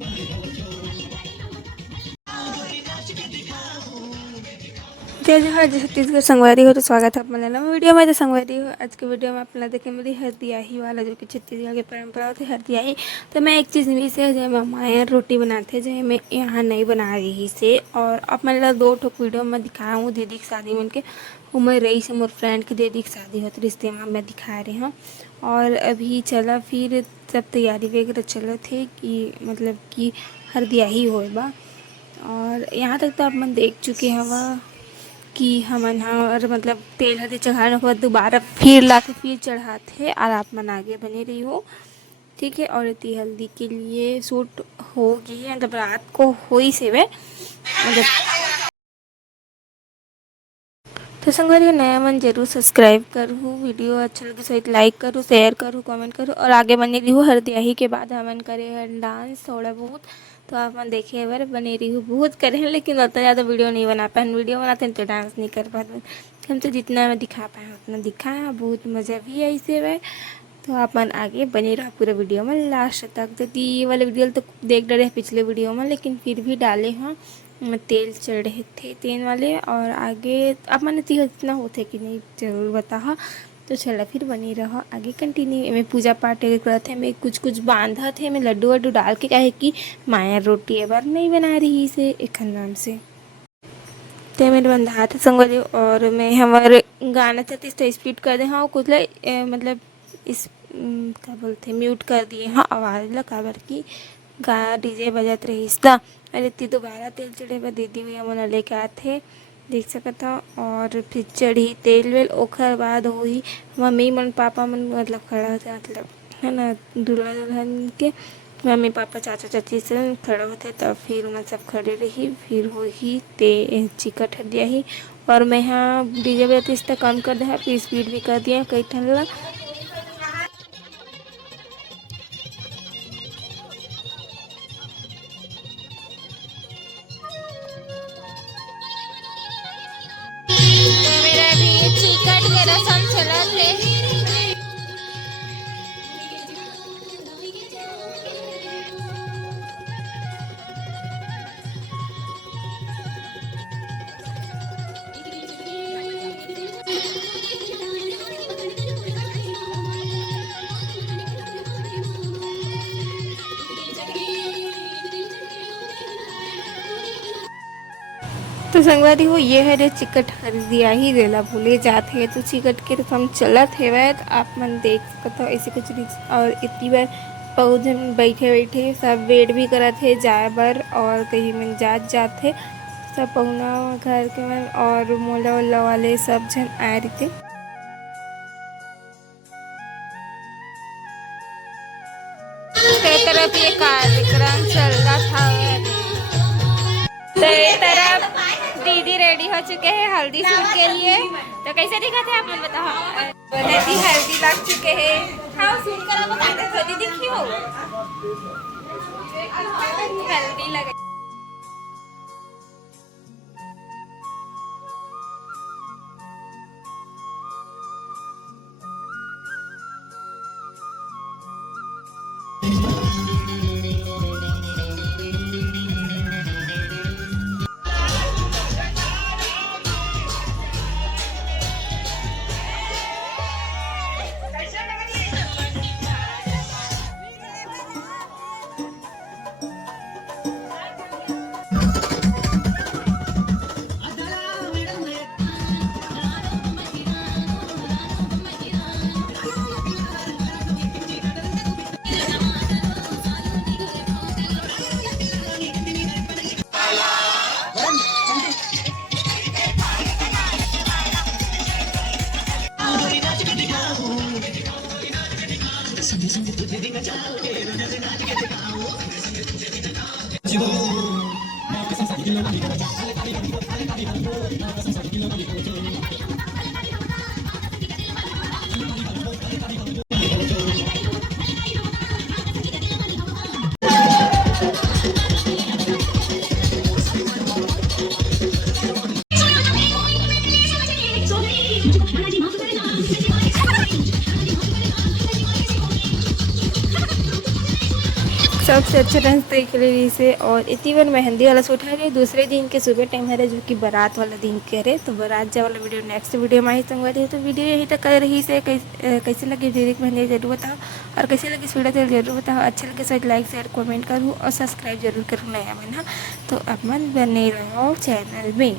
जय जोहार जय छत्तीसगढ़ संगवारी हो तो स्वागत है अपना नवा वीडियो में। तो संगवारी हो आज के वीडियो में अपना देखें मेरी हरदियाही वाला जो कि छत्तीसगढ़ की परंपरा होती है हरदियाही। तो मैं एक चीज़ भी से जो मैं माया रोटी बनाते जो मैं यहाँ नहीं बना रही से, और अब मैंने 2 ठोक वीडियो में दिखाया हूँ दीदी की शादी में के वो मैं रही से मोर फ्रेंड की दीदी की शादी होती रिश्ते में मैं दिखा रही हूँ। और अभी चला फिर सब तैयारी वगैरह चल थे कि मतलब कि हरदियाही होए बा। और यहाँ तक तो आप मन देख चुके हवा कि हमन और मतलब तेल हल्दी चढ़ाने के बाद दोबारा फिर ला के फिर चढ़ाते और आप मन आगे बने रही हो। ठीक है, और इतनी हल्दी के लिए सूट हो गई है, मतलब रात को हो ही से वे मतलब। तो संगवारी नया मन जरूर सब्सक्राइब करूँ, वीडियो अच्छा लगे सहित लाइक करूँ, शेयर करूँ, कमेंट करूँ और आगे बने रही हूँ। हरदियाही के बाद हमन करे हैं डांस थोड़ा बहुत, तो आप मन देखे बार बने रही हूँ बहुत करें, लेकिन उतना ज़्यादा वीडियो नहीं बना पाए। वीडियो बनाते हैं तो डांस नहीं कर पाते, हम तो जितना मैं दिखा पाए उतना दिखाया, बहुत मज़ा भी आई से वह। तो आप मन आगे बने रहा पूरा वीडियो में लास्ट तक। तो ये वाले वीडियो तो देख डरे पिछले वीडियो में, लेकिन फिर भी डाले हैं तेल चढ़े थे तेल वाले। और आगे अब मैंने तीन इतना होते कि नहीं जरूर बता। तो चला फिर बनी रहा आगे कंटिन्यू में पूजा पाठ करते मैं कुछ कुछ बांधा थे मैं लड्डू वड्डू डाल के, कहे कि माया रोटी एक बार नहीं बना रही से एक खानदान से। तो मेरे बंधा थे संगवारी, और मैं हमारे गाना चाहती इस स्पीड कर दे हाँ कुछ मतलब इस क्या बोलते म्यूट कर दिए हाँ आवाज़ ला काबर की गा डीजे बजत रहीस ता। अरे इतनी दोबारा तेल चढ़े बा दीदी भैया मन लेके आते देख सकत था। और फिर चढ़ी तेल वेल ओखर बाद हुई मम्मी मन पापा मन मतलब खड़ा होते मतलब है ना दूल्हा दुल्हन के मम्मी पापा चाचा चाची से खड़ा होते, तब फिर मैं सब खड़े रही फिर हो ही ते चिकट हट दिया ही। और मैं यहाँ डीजे बजाते इस तक कम कर दिया फिर स्पीड भी कर दिया कई ठंडा। मेरा भी चिकट के रसम चला थे। तो संगवारी हो ये है रे चिकट हरदिया ही देला भूले जाते हैं तो चिकट के रसम चलत है वह तो आप मन देख सकते हो ऐसे कुछ नहीं। और इतनी बार पौधन बैठे बैठे सब वेट भी करत है जाए बर, और कहीं मन जाते सब पहुना घर के मन और मोला वोला वाले सब जन आए रहते। तरफ ये कार्यक्रम चल रहा था। तो ये तरफ दीदी रेडी हो चुके हैं हल्दी शूट के लिए। तो कैसे दिखा थे आप मन बताओ। दीदी हल्दी लग चुके हैं हाँ शूट करा बताते तो दीदी क्यों हल्दी लगे। सब सबसे अच्छा डांस देख रही से। और इतनी बार मेहंदी वाला सूट है दूसरे दिन के सुबह टाइम है जो कि बारात वाला दिन करे। तो बारात जा वाला वीडियो नेक्स्ट वीडियो में ही संगवारी है। तो वीडियो यही तक कर रही से कैसे लगे वीडियो मेहंदी जरूर बताओ, और कैसे लगे इस वीडियो जरूर बताओ। अच्छा लगे तो लाइक शेयर कमेंट करूँ और सब्सक्राइब जरूर करूँ नया बना। तो अपन बने रहो चैनल में।